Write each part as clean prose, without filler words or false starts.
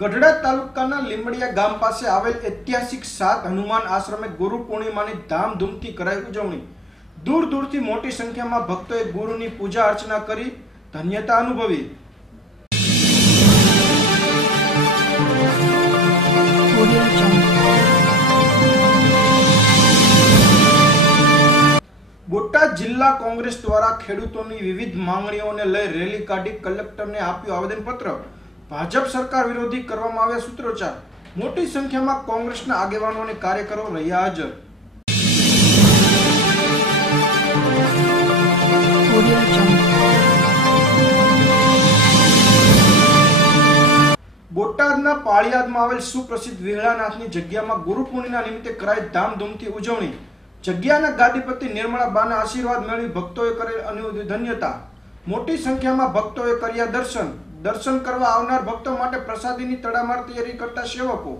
ગઢડા તાલુકાના લીંબડિયા ગામ પાસે આવેલ ઐતિહાસિક સાત હનુમાન આશ્રમે ગુરુ પૂર્ણિમાની ધામધૂમથી કરાઈ ઉજવણી। દૂર દૂરથી મોટી સંખ્યામાં ભક્તોએ ગુરુની પૂજા અર્ચના કરી ધન્યતા અનુભવી। બોટાદ જિલ્લા કોંગ્રેસ દ્વારા ખેડૂતોની વિવિધ માંગણીઓને લઈ રેલી કાઢી કલેક્ટરને આપ્યું આવેદનપત્ર। ભાજપ સરકાર વિરોધી કરવામાં આવ્યા સૂત્રોચ્ચાર। મોટી સંખ્યામાં કોંગ્રેસના આગેવાનો અને કાર્યકરો રહ્યા હાજર। બોટાદના પાળિયાદમાં આવેલ સુપ્રસિદ્ધ વિહળાનાથની જગ્યામાં ગુરુ પૂર્ણિમા નિમિત્તે કરાઈ ધામધૂમથી ઉજવણી। જગ્યાના ગાદીપતિ નિર્મળાબાના આશીર્વાદ મેળવી ભક્તોએ કરેલ અનુભવી ધન્યતા। મોટી સંખ્યામાં ભક્તોએ કર્યા દર્શન। દર્શન કરવા આવનાર ભક્તો માટે પ્રસાદીની તડામાર તૈયારી કરતા સેવકો।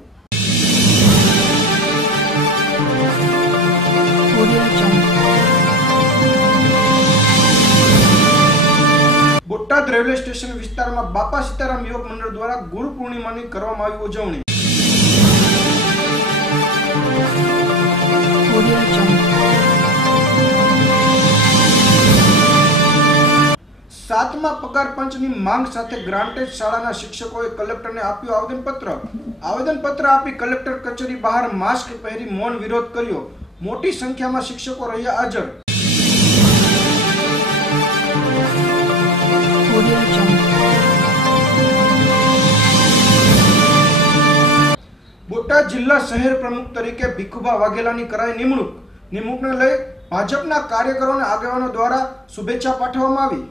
બોટાદ રેલવે સ્ટેશન વિસ્તારમાં બાપા સીતારામ યુવક મંડળ દ્વારા ગુરુ પૂર્ણિમાની કરવામાં આવી ઉજવણી। સાતમા પગાર પંચની માંગ સાથે ગ્રાન્ટેડ શાળાના શિક્ષકોએ કલેક્ટરને આપ્યું આવેદનપત્ર। આવેદનપત્ર આપી કલેક્ટર કચેરી બહાર માસ્ક પહેરી મૌન વિરોધ કર્યો। મોટી સંખ્યામાં શિક્ષકો રહ્યા હાજર। બોટાદ જિલ્લા શહેર પ્રમુખ તરીકે ભીખુભા વાઘેલાની કરાઈ નિમણૂકને લઈ ભાજપના કાર્યકરો અને આગેવાનો દ્વારા શુભેચ્છા પાઠવવામાં આવી।